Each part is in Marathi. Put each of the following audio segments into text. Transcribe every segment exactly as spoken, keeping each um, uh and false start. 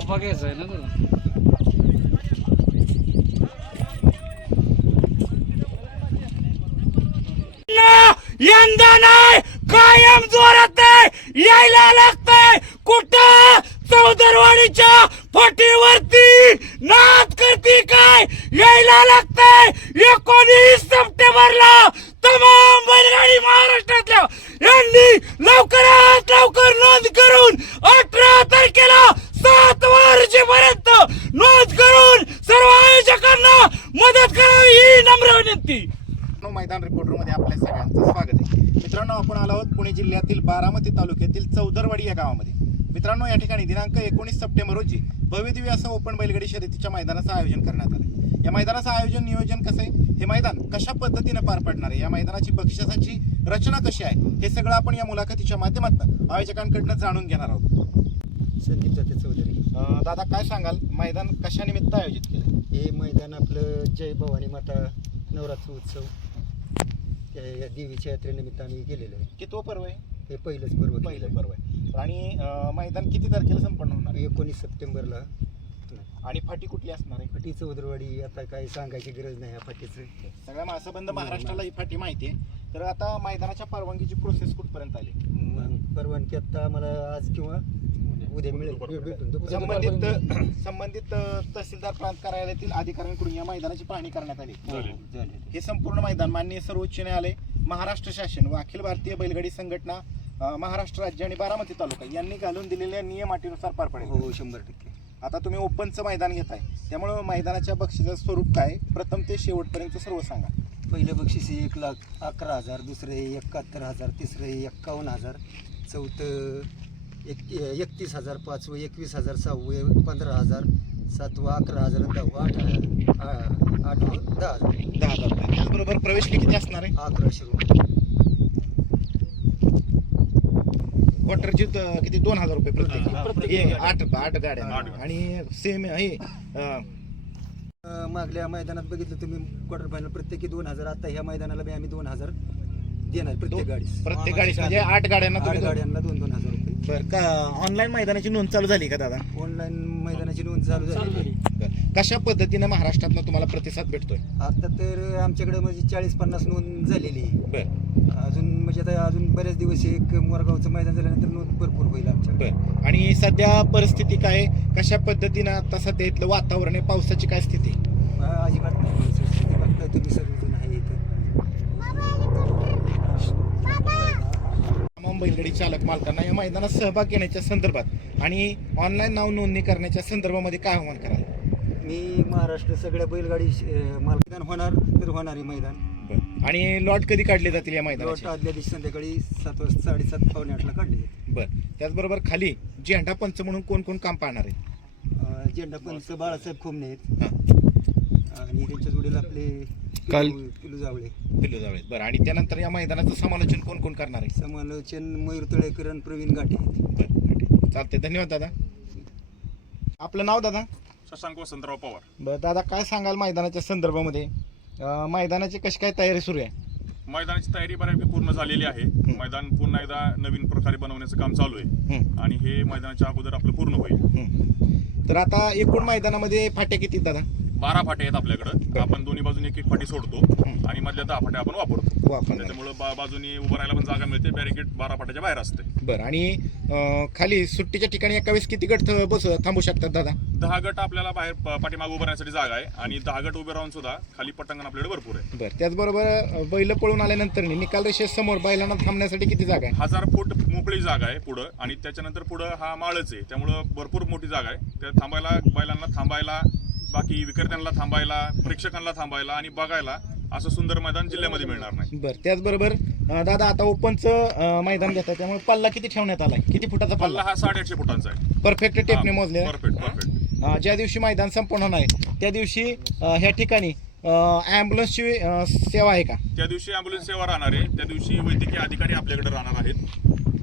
सोफा घ्यायचा आहे ना तुला. यंदा नाही कायम जोरात आहे यायला लागतंय कुठं चौदरवाडीच्या फाटीवरती नाच करती काय यायला लागतंय एकोणीस सप्टेंबरला तमाम बैलगाडी महाराष्ट्रातल्या यांनी लवकरात लवकर नोंद करून अठरा तारखेला सात वर्षेपर्यंत नोंद करून सर्व आयोजकांना मदत करावी ही नम्र विनंती. मैदान रिपोर्टर मध्ये आपल्या सगळ्यांचं स्वागत आहे. मित्रांनो, आपण आलो आहोत पुणे जिल्ह्यातील बारामती तालुक्यातील चौदरवाडी या गावामध्ये. मित्रांनो, या ठिकाणी दिनांक एकोणीस सप्टेंबर रोजी भव्यदिव्य असं ओपन बैलगाडी शर्यतीच्या मैदानाचं आयोजन करण्यात आलं. या मैदानाचं आयोजन नियोजन कसं आहे, हे मैदान कशा पद्धतीने पार पडणार आहे, या मैदानाची बक्षिसाची रचना कशी आहे, हे सगळं आपण या मुलाखतीच्या माध्यमातून आयोजकांकडनं जाणून घेणार आहोत. संदीप जाते चौधरी. दादा, काय सांगाल, मैदान कशा निमित्त आयोजित केलं? हे मैदान आपलं जय भवानी माता नवरात्र उत्सव त्या देवीच्या यात्रेनिमित्त आम्ही गेलेलो आहे. कितवं पर्व आहे? हे पहिलंच पर्व पहिलं पर्व आहे. आणि अं, मैदान किती तारखेला संपन्न होणार? एकोणीस सप्टेंबरला. आणि फाटी कुठली असणार आहे? फाटी चौदरवाडी. आता काही सांगायची गरज नाही या फाटीचं. सगळ्या मासबंद महाराष्ट्राला ही फाटी माहिती आहे. तर आता मैदानाच्या परवानगीची प्रोसेस कुठपर्यंत आली? मग परवानगी आता आम्हाला आज किंवा उद्या मिळेल. भेटून संबंधित संबंधित तहसीलदार प्रांत कार्यालयातील अधिकाऱ्यांकडून या मैदानाची पाहणी करण्यात आली. हे संपूर्ण मैदान माननीय सर्वोच्च न्यायालय, महाराष्ट्र शासन व अखिल भारतीय बैलगाडी संघटना, महाराष्ट्र राज्य आणि बारामती तालुका यांनी घालून दिलेल्या नियम अटीनुसार पार पडेल. हो, शंभर टक्के. आता तुम्ही ओपनचं मैदान घेताय, त्यामुळे मैदानाच्या बक्षिसाचं स्वरूप काय, प्रथम ते शेवटपर्यंत सर्व सांगा. पहिलं बक्षीस एक लाख अकरा हजार, दुसरे एकाहत्तर हजार, तिसरे एक्कावन्न हजार, चौथं एक एकतीस हजार, पाचवं एकवीस हजार, सहावं पंधरा हजार, सातवं अकरा हजार, दहावं आठ हजार, आठवं दहा हजार. दहा हजार रुपये. त्याचबरोबर प्रवेश फी किती असणार आहे? अकराशे रुपये. क्वार्टरची किती? दोन हजार रुपये प्रत्येक. आठ आठ गाड्या. आणि सेम हे अं, मागल्या मैदानात बघितलं तुम्ही क्वार्टर फायनल प्रत्येकी दोन हजार. आता ह्या मैदानाला बी आम्ही दोन हजार देणार प्रत्येक गाडी. प्रत्येक गाडी म्हणजे आठ गाड्यांना आठ तुम्ही दोन- गाड्यांना दोन दोन हजार रुपये. बरं का? ऑनलाईन मैदानाची नोंद चालू झाली का दादा? ऑनलाईन मैदानाची नोंद चालू झाली. बरं. कशा पद्धतीने महाराष्ट्रातनं तुम्हाला प्रतिसाद भेटतोय? आता तर आमच्याकडे म्हणजे चाळीस पन्नास नोंद झालेली आहे. बरं अजून म्हणजे आता अजून बऱ्याच दिवस एक मोरगावचं मैदान झाल्यानंतर नोंद भरपूर होईल आमच्याकडे. बरं. आणि सध्या परिस्थिती काय आहे? कशा पद्धतीनं आता सध्या इथलं वातावरण आहे, पावसाची काय स्थिती? अजिबात नाही. बघताय तुम्ही सर्वजण आहे इथं. तमाम बैलगाडी चालक मालकांना या मैदानात सहभाग घेण्याच्या संदर्भात आणि ऑनलाईन नाव नोंदणी करण्याच्या संदर्भामध्ये काय आव्हान कराल? मी महाराष्ट्र सगळ्या बैलगाडी मैदान होणार तर होणार आहे मैदान. बरं. आणि लॉट कधी काढले जातील या लॉट मैदानाचे? आदल्या दिवशी संध्याकाळी सात वाजता साडेसात पावणे आठला काढले. बरं. त्याचबरोबर खाली झेंडा पंच म्हणून कोण कोण काम पाहणार आहे? अं, झेंडा पंच बाळासाहेब खोमणे आहेत हां. आणि त्यांच्या जोडीला आपले काल- पिलू पिलू जावळे. पिल्लू जावळे. बरं. आणि त्यानंतर या मैदानाचं समालोचन कोण कोण करणार आहे? समालोचन मयूर तळेकर आणि प्रवीण गाठे आहेत. बरं. ठीक. चालते. धन्यवाद दादा. आपलं नाव दादा? शशांक वसंतराव पवार. बरं दादा, काय सांगाल मैदानाच्या संदर्भामध्ये? अं, मैदानाची कशी काय तयारी सुरू आहे? मैदानाची तयारी बऱ्यापैकी पूर्ण झालेली आहे. मैदान पुन्हा एकदा नवीन प्रकारे बनवण्याचं काम चालू आहे हं. आणि हे मैदानाच्या अगोदर आपलं पूर्ण होईल. हं. तर आता एकूण मैदानामध्ये फाट्या किती दादा? बारा फाटे आहेत आपल्याकडं. आपण दोन्ही बाजूने एक एक फाटी सोडतो आणि मधल्या दहा फाट्या आपण वापरतो. वापर. त्याच्यामुळे बा बाजूनी उभं राहायला पण जागा मिळते. बॅरिकेड बारा फाट्याच्या बाहेर असते. बरं. आणि अं, खाली सुट्टीच्या ठिकाणी एका वेळेस किती गट थ- बस थांबू शकतात दादा? दहा गट आपल्याला बाहेर प- पाठीमागे उभं राहण्यासाठी जागा आहे आणि दहा गट उभे राहून सुद्धा खाली पटांगण आपल्याकडे भरपूर आहे. बरं. त्याचबरोबर अं, बैल पळून आल्यानंतर निकाल रेषेसमोर बैलांना थांबण्यासाठी किती जागा आहे? हजार फूट मोकळी जागा आहे पुढं आणि त्याच्यानंतर पुढं हा माळच आहे. त्यामुळं भरपूर मोठी जागा आहे. त्या थांबायला बैलांना थांबायला, बाकी विक्रेत्यांना थांबायला, प्रेक्षकांना थांबायला आणि बघायला असं सुंदर मैदान जिल्ह्यामध्ये मिळणार नाही. बरं. त्याचबरोबर अं, दादा, आता ओपनचं अं, मैदान घेतात, त्यामुळे पल्ला किती ठेवण्यात आलाय? किती फुटाचा पल्ला पल्ला? हा साडेआठशे फुटांचा आहे. परफेक्ट टेपने मोजले. Perfect perfect. अं, ज्या दिवशी मैदान संपूर्ण होणार आहे त्या दिवशी अं, ह्या ठिकाणी ॲम्ब्युलन्सची सेवा आहे का? त्या दिवशी अँब्युलन्स सेवा राहणार आहे. त्या दिवशी वैद्यकीय अधिकारी आपल्याकडे राहणार आहेत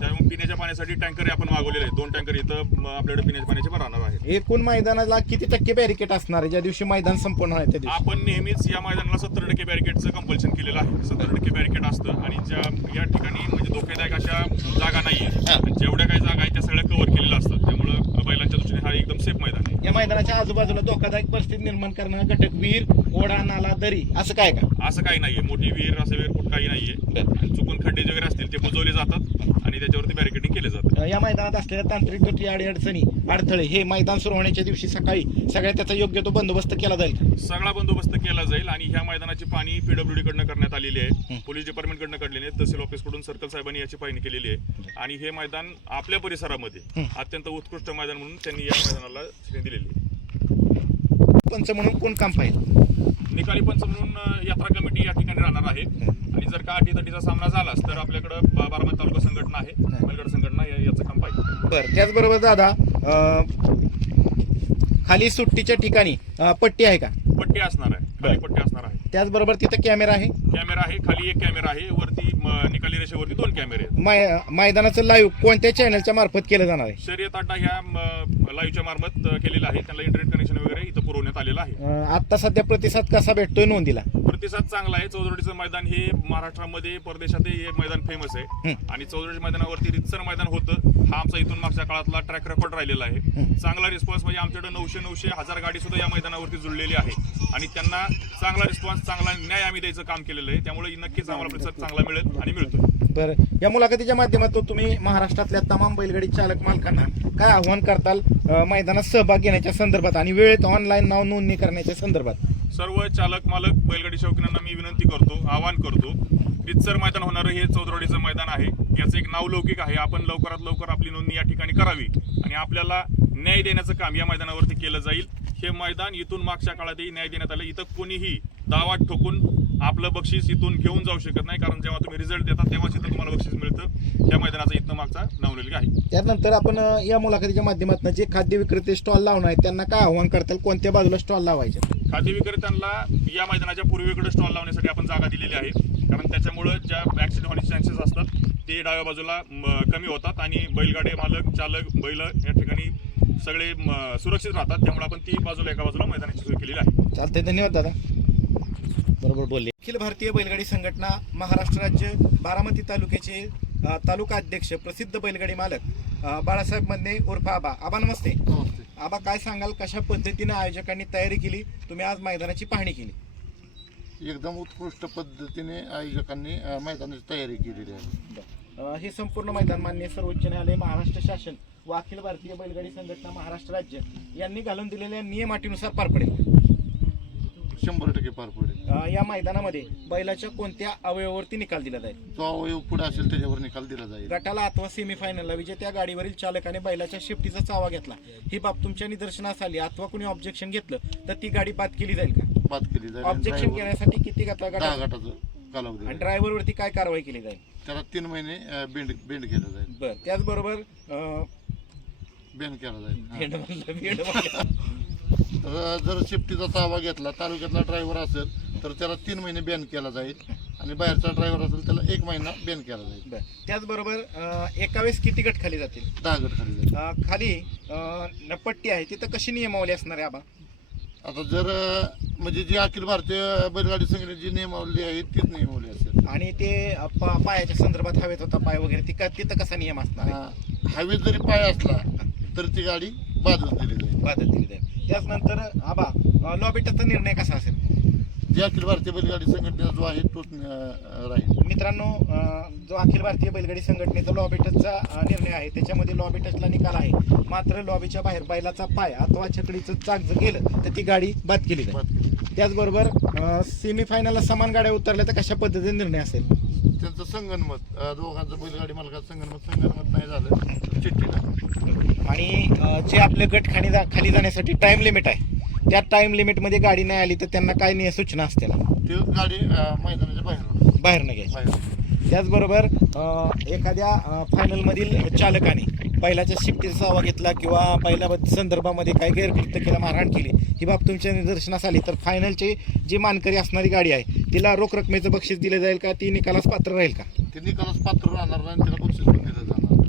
त्यामुळे पिण्याच्या पाण्यासाठी टँकर आपण मागवलेले आहेत. दोन टँकर इथं म, आपल्याकडे पिण्याच्या पाण्याचे पण राहणार आहेत. एकूण मैदानाला किती टक्के बॅरिकेड असणार आहे ज्या दिवशी मैदान संपूर्ण आहे त्या दिवशी? आपण नेहमीच या मैदानाला सत्तर टक्के बॅरिकेडचं कंपल्शन केलेलं आहे. सत्तर टक्के बॅरिकेड असतं आणि ज्या या ठिकाणी म्हणजे धोकेदायक अशा जागा नाही आहेत. जेवढ्या काही जागा आहेत त्या सगळ्या कव्हर केलेल्या असतात. त्यामुळं बैलांच्या दृष्टीने हा एकदम सेफ मैदान आहे. या मैदानाच्या आजूबाजूला धोकादायक परिस्थिती निर्माण करणारा घटक विहीर, ओढा, नाला, दरी असं काय का? असं काही नाहीये. मोठी विहीर असं विहीर कुठं काही नाहीये. आणि चुकून खड्डे वगैरे असतील ते बुजवले जातात आणि त्याच्यावरती बॅरिकेडिंग केले जातं. या मैदानात असलेल्या तांत्रिक त्रुटी, अडीअडचणी, अडथळे हे मैदान सुरू होण्याच्या दिवशी सकाळी सगळ्या त्याचा योग्य तो बंदोबस्त केला जाईल. सगळा बंदोबस्त केला जाईल आणि ह्या मैदानाची पाहणी पीडब्ल्यूडी कडनं करण्यात आलेली आहे. पोलीस डिपार्टमेंट कडनं काढलेली आहे. तहसील ऑफिस कडून सर्कल साहेबांनी याची पाहणी केलेली आहे आणि हे मैदान आपल्या परिसरामध्ये अत्यंत उत्कृष्ट मैदान म्हणून त्यांनी या मैदानाला श्रेणी दिलेली आहे. पंच म्हणून कोण काम पाहिजे? निकाली पंच म्हणून अं, यात्रा कमिटी या ठिकाणी राहणार आहे आणि जर का अटीतटीचा सामना झालाच तर आपल्याकडं बा- बारामती तालुका संघटना आहे, बैलगाडा संघटना या- याचं काम पाहिजे. बरं, त्याचबरोबर दादा अं, खाली सुट्टीच्या ठिकाणी अं, पट्टी आहे का? पट्टी असणार आहे, खाली पट्टी असणार आहे. त्याचबरोबर तिथं कॅमेरा आहे. कॅमेरा आहे, खाली एक कॅमेरा आहे, वरती म, निकाली रेषेवरती दोन कॅमेरे आहेत. मै- मैदानाचं लाईव्ह कोणत्या चॅनलच्या मार्फत केलं जाणार आहे? शर्यत अड्डा ह्या लाईव्हच्या मार्फत अ, केलेला आहे. त्यांना इंटरनेट कनेक्शन वगैरे इथं पुरवण्यात आलेलं आहे. अं, आता सध्या प्रतिसाद कसा भेटतोय नोंदीला? प्रतिसाद चांगला आहे. चौदरडीचं मैदान हे महाराष्ट्रामध्ये परदेशात हे मैदान फेमस आहे आणि चौदरडी मैदानावरती रितसर मैदान होतं. हा आमचा इथून मागच्या काळातला ट्रॅक रेकॉर्ड राहिलेला आहे. चांगला रिस्पॉन्स म्हणजे आमच्याकडे नऊशे नऊशे हजार गाडी सुद्धा या मैदानावरती जुळलेली आहे आणि त्यांना चांगला रिस्पॉन्स, चांगला न्याय आम्ही द्यायचं काम केलेलं आहे. त्यामुळे नक्कीच आम्हाला प्रतिसाद चांगला मिळेल आणि मिळतोय. बरं, या मुलाखतीच्या माध्यमातून तुम्ही महाराष्ट्रातल्या तमाम बैलगाडी चालक मालकांना काय आव्हान करताल अं, मैदानात सहभाग घेण्याच्या संदर्भात आणि वेळेत ऑनलाईन नाव नोंदणी करण्याच्या संदर्भात? सर्व चालक मालक बैलगाडी शौकीनांना मी विनंती करतो, आवाहन करतो. रितसर मैदान होणारं हे चौदरवाडीचं मैदान आहे. याचं एक नावलौकिक आहे. आपण लवकरात लवकर आपली नोंदणी या ठिकाणी करावी आणि आपल्याला न्याय देण्याचं काम या मैदानावरती केलं जाईल. हे मैदान इथून मागच्या काळातही न्याय देण्यात आलं. इथं कोणीही दावा ठोकून आपलं बक्षीस इथून घेऊन जाऊ शकत नाही, कारण जेव्हा तुम्ही रिझल्ट देता तेव्हाच इथं तुम्हाला बक्षीस मिळतं. या मैदानाचा इथं मागचा नावलेला आहे. त्यानंतर आपण अं, या मुलाखतीच्या माध्यमातून जे खाद्य विक्रेते स्टॉल लावणार आहेत त्यांना काय आव्हान करताल? कोणत्या बाजूला स्टॉल लावायचे? खाद्य विक्रेत्यांना या मैदानाच्या पूर्वेकडे स्टॉल लावण्यासाठी आपण जागा दिलेली आहे, कारण त्याच्यामुळं ज्या ऍक्सिडेंट होण्याचे चान्सेस असतात ते डाव्या बाजूला म, कमी होतात आणि बैलगाडी मालक, चालक, बैल या ठिकाणी सगळे म, सुरक्षित राहतात. त्यामुळे आपण ती बाजूला एका बाजूला मैदानाची सोय केलेली आहे. चालतंय, धन्यवाद दादा. बरोबर बोलले. अखिल भारतीय बैलगाडी संघटना महाराष्ट्र राज्य बारामती तालुक्याचे अ, तालुका अध्यक्ष प्रसिद्ध बैलगाडी मालक अ, बाळासाहेब मदने उर्फ आबा. आबा नमस्ते. नमस्ते. आबा, काय सांगाल कशा पद्धतीने आयोजकांनी तयारी केली? तुम्ही आज मैदानाची पाहणी केली. एकदम उत्कृष्ट पद्धतीने आयोजकांनी अ, मैदानाची तयारी केलेली आहे. अ, हे संपूर्ण मैदान मान्य सर्वोच्च न्यायालय, महाराष्ट्र शासन व अखिल भारतीय बैलगाडी संघटना महाराष्ट्र राज्य यांनी घालून दिलेल्या नियम अटीनुसार पार पडेल. शंभर टक्के पार पडेल. अ, या मैदानामध्ये बैलाच्या कोणत्या अवयवावरती निकाल दिला जाईल? जो अवयव पुढे असेल त्याच्यावर निकाल दिला जाईल. गटाला अथवा सेमीफायनलला विजेत्या गाडीवरील चालकाने बैलाच्या शिफ्टीचा चावा घेतला, ही बाब तुमच्या निदर्शनास आली अथवा कोणी ऑब्जेक्शन घेतलं तर ती गाडी बाद केली जाईल का? बाद केली जाईल. आणि ऑब्जेक्शन driver- घेण्यासाठी किती गटा दहा गटा गटाचं कालावधी आणि आहे. ड्रायव्हर वरती काय कारवाई केली जाईल? त्याला तीन महिने अ, बेंड बेंड केलं जाईल. बर, त्याचबरोबर अं, बेंड केला जाईल. हा. भेंड म्हणलं, भेंड म्हणलं. तर जर शिफ्टीचा ताबा घेतला, तालुक्यातला ड्रायव्हर असेल तर त्याला तीन महिने बॅन केला जाईल आणि बाहेरचा ड्रायव्हर असेल त्याला एक महिना बॅन केला जाईल. बर, त्याचबरोबर अं, एका वेळेस किती गट खाली जातील? दहा गट खाली जाईल. अं, खाली अं, पट्टी आहे तिथं कशी नियमावली असणार आहे आबा? आता जर अ, म्हणजे जी अखिल भारतीय बैलगाडी संघटनेची जी नियमावली आहे तीच नियमावली असेल. आणि ते अं, पा- पायाच्या संदर्भात हवेत होता पाय वगैरे ती का- तिथं कसा नियम असणार आहे? हवेत जरी पाय असला तर ती गाडी बाजूस दिली जाईल. बादल दिली जाईल. त्याचनंतर आबा लॉबेटाचा निर्णय कसा असेल? जी अखिल भारतीय बैलगाडी संघटनेचा जो आहे तोच अं, राहील. मित्रांनो, अं, जो अखिल भारतीय बैलगाडी संघटनेचा लॉबी टचचा अं, निर्णय आहे त्याच्यामध्ये लॉबी टचला निकाल आहे. मात्र लॉबीच्या बाहेर बैलाचा पाय अथवा छकडीचं चाक जर गेलं तर ती गाडी बाद केली जाईल. बाद केली. त्याचबरोबर सेमीफायनलला समान गाड्या उतरल्या तर कशा पद्धतीने निर्णय असेल? त्यांचं संगनमत अं, दोघांचं बैलगाडी मालकाचं संगनमत संगनमत नाही झालं तर चिठ्ठी. आणि अं, जे आपले गट खाली जा खाली जाण्यासाठी टाइम लिमिट आहे त्या टाइम लिमिटमध्ये गाडी नाही आली तर त्यांना काय निय सूचना असतील? ती गाडी अं, मैदानाच्या बाहेर बाहेर न घ्यायची. बाहेर त्याचबरोबर अं, एखाद्या अं, फायनलमधील चालकाने बैलाच्या शिफ्टीचा चावा घेतला किंवा बैला संदर्भामध्ये काही गैरकृत्य केलं, मारहाण केली, ही बाब तुमच्या निदर्शनास आली तर फायनलची जी मानकरी असणारी गाडी आहे तिला रोख रकमेचं बक्षीस दिलं जाईल का? ती निकालास पात्र राहील का? ते निकालास पात्र राहणार नाही आणि त्याला बक्षीस पण दिलं जाणार.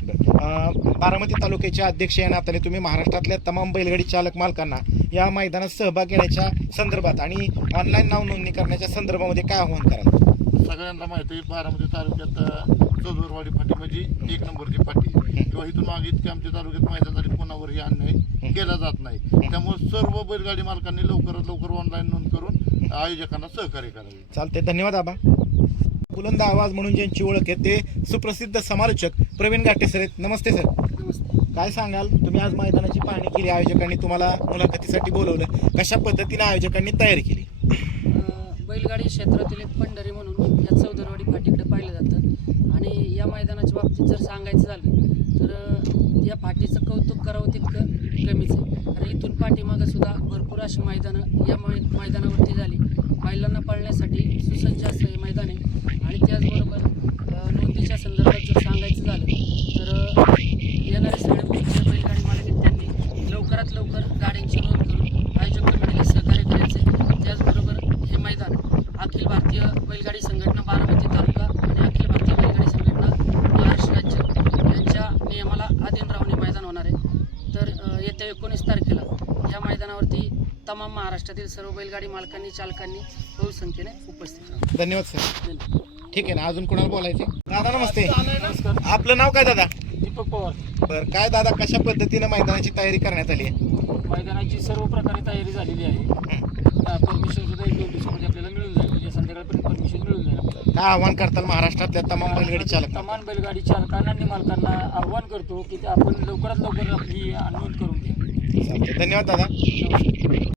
अं, बारामती तालुक्याचे अध्यक्ष या नात्याने तुम्ही महाराष्ट्रातल्या तमाम बैलगाडी चालक मालकांना या मैदानात सहभाग घेण्याच्या संदर्भात आणि ऑनलाईन नाव नोंदणी करण्याच्या संदर्भामध्ये काय आव्हान कराल? सगळ्यांना माहिती आहे बारामती तालुक्यात चौदरवाडी फाटी म्हणजे एक नंबरची फाटी आहे. किंवा इथून मागे इतके आमच्या तालुक्यात मैदान झाले कोणावरही अन्याय केला जात नाही. त्यामुळे सर्व बैलगाडी मालकांनी लवकरात लवकर ऑनलाईन नोंद करून आयोजकांना सहकार्य करावे. चालते, धन्यवाद आबा. बुलंद आवाज म्हणून ज्यांची ओळख आहे ते सुप्रसिद्ध समालोचक प्रवीण गाटे सर आहेत. नमस्ते सर. काय सांगाल, तुम्ही आज मैदानाची पाहणी केली, आयोजकांनी तुम्हाला मुलाखतीसाठी बोलवलं, कशा पद्धतीने आयोजकांनी तयारी केली? बैलगाडी क्षेत्रातील एक पंढरी म्हणून या चौदरवाडी फाटीकडे पाहिलं जातं आणि या मैदानाच्या बाबतीत जर सांगायचं झालं तर या फाटीचं कौतुक करावं तितकं कमीच आहे. कारण इथून पाठीमागं सुद्धा भरपूर अशी मैदानं या मै मैदानावरती झाली. बैलांना पळण्यासाठी सुसज्ज असं हे मैदान आहे आणि त्याचबरोबर नोंदीच्या संदर्भात जर सांगायचं झालं तर येणारे सगळे पुढचे बैलगाडी मालक आहेत त्यांनी लवकरात लवकर गाड्यांची नोंद करून आयोजक कमिटीला सहकार्य करायचे. त्याचबरोबर हे मैदान अखिल भारतीय बैलगाडी संघटना बारामती तालुका आणि अखिल भारतीय बैलगाडी संघटना महाराष्ट्र राज्य यांच्या नियमाला अधीन राहून हे मैदान होणार आहे. तर अ, येत्या एकोणीस तारखेला या मैदानावरती तमाम महाराष्ट्रातील सर्व बैलगाडी मालकांनी चालकांनी बहुसंख्येने उपस्थित राहा. धन्यवाद सर. ठीक आहे ना, अजून कोणाला बोलायचे? दादा नमस्ते. आपलं नाव काय दादा? दीपक पवार. बरं, काय दादा, कशा पद्धतीने मैदानाची तयारी करण्यात आली आहे? मैदानाची सर्व प्रकारे तयारी झालेली आहे. परमिशन सुद्धा एक दोन दिवसामध्ये आपल्याला मिळून जाईल. म्हणजे संध्याकाळपर्यंत परमिशन मिळून जाईल आपल्याला. काय आव्हान करताल महाराष्ट्रातल्या तमाम बैलगाडी चालक? तमाम बैलगाडी चालकांना आणि मालकांना आव्हान करतो की ते आपण लवकरात लवकर आपली नोंद करून घ्या. धन्यवाद दादा.